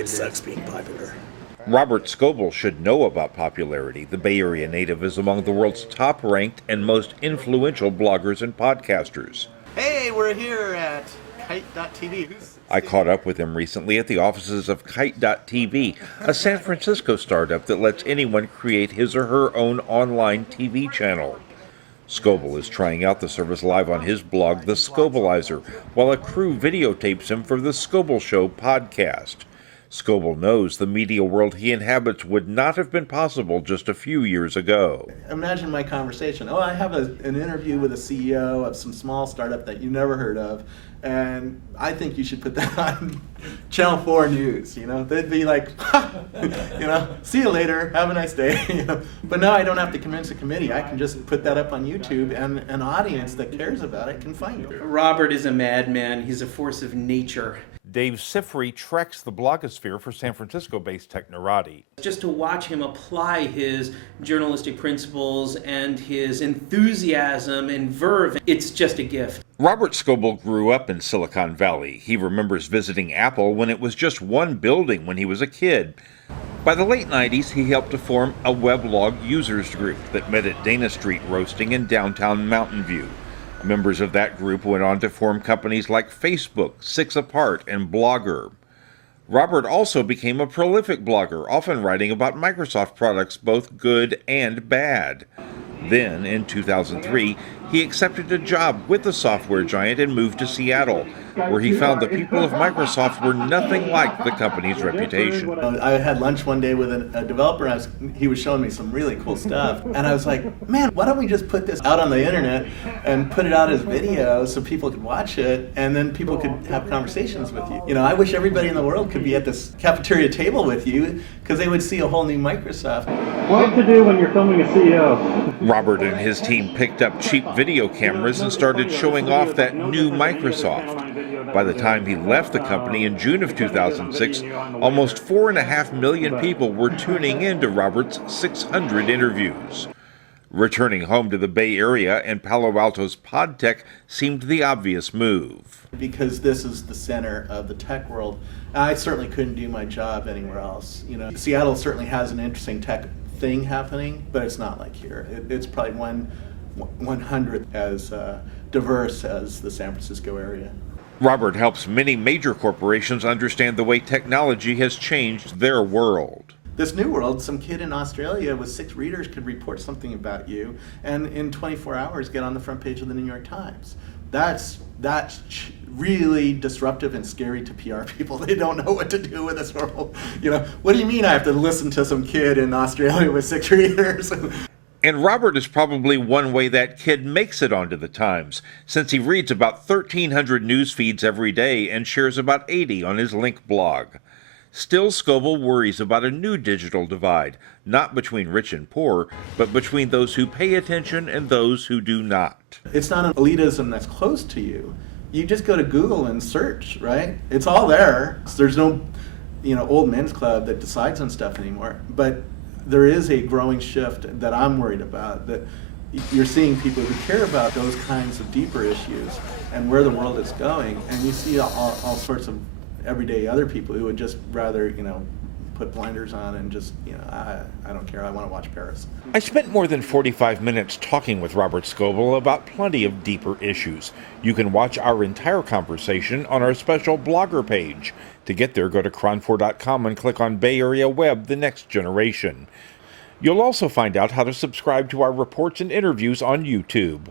it sucks being popular. Robert Scoble should know about popularity. The Bay Area native is among the world's top-ranked and most influential bloggers and podcasters. Hey, we're here at Kite.tv. I caught up with him recently at the offices of Kite.tv, a San Francisco startup that lets anyone create his or her own online TV channel. Scoble is trying out the service live on his blog, The Scobleizer, while a crew videotapes him for the Scoble Show podcast. Scoble knows the media world he inhabits would not have been possible just a few years ago. Imagine my conversation. Oh, I have an interview with a CEO of some small startup that you never heard of, and I think you should put that on Channel 4 News. You know, they'd be like, you know, see you later, have a nice day. You know? But now I don't have to convince a committee. I can just put that up on YouTube, and an audience that cares about it can find it. Robert is a madman. He's a force of nature. Dave Sifry treks the blogosphere for San Francisco-based Technorati. Just to watch him apply his journalistic principles and his enthusiasm and verve, it's just a gift. Robert Scoble grew up in Silicon Valley. He remembers visiting Apple when it was just one building when he was a kid. By the late 90s, he helped to form a weblog users group that met at Dana Street Roasting in downtown Mountain View. Members of that group went on to form companies like Facebook, Six Apart, and Blogger. Robert also became a prolific blogger, often writing about Microsoft products, both good and bad. Then, in 2003, he accepted a job with the software giant and moved to Seattle, where he found the people of Microsoft were nothing like the company's reputation. I had lunch one day with a developer. He was showing me some really cool stuff, and I was like, man, why don't we just put this out on the internet and put it out as video so people could watch it, and then people could have conversations with you. You know, I wish everybody in the world could be at this cafeteria table with you, because they would see a whole new Microsoft. What to do when you're filming a CEO? Robert and his team picked up cheap video cameras and started showing off that new Microsoft. By the time he left the company in June of 2006, almost 4.5 million people were tuning in to Robert's 600 interviews. Returning home to the Bay Area and Palo Alto's PodTech seemed the obvious move. Because this is the center of the tech world, I certainly couldn't do my job anywhere else. You know, Seattle certainly has an interesting tech thing happening, but it's not like here. It's probably 1/100th as diverse as the San Francisco area. Robert helps many major corporations understand the way technology has changed their world. This new world, some kid in Australia with 6 readers could report something about you and in 24 hours get on the front page of the New York Times. That's really disruptive and scary to PR people. They don't know what to do with this world. You know, what do you mean I have to listen to some kid in Australia with 6 readers? And Robert is probably one way that kid makes it onto the Times, since he reads about 1,300 news feeds every day and shares about 80 on his Link blog. Still, Scoble worries about a new digital divide, not between rich and poor, but between those who pay attention and those who do not. It's not an elitism that's close to you. You just go to Google and search, right? It's all there. There's no, old men's club that decides on stuff anymore. But there is a growing shift that I'm worried about, that you're seeing people who care about those kinds of deeper issues and where the world is going, and you see all sorts of everyday other people who would just rather, put blinders on and just, I don't care, I want to watch Paris. I spent more than 45 minutes talking with Robert Scoble about plenty of deeper issues. You can watch our entire conversation on our special blogger page. To get there, go to KRON4.com and click on Bay Area Web, the next generation. You'll also find out how to subscribe to our reports and interviews on YouTube.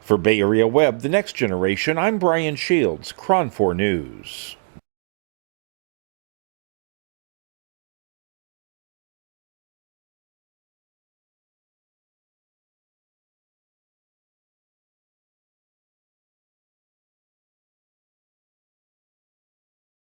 For Bay Area Web, the next generation, I'm Brian Shields, KRON4 News.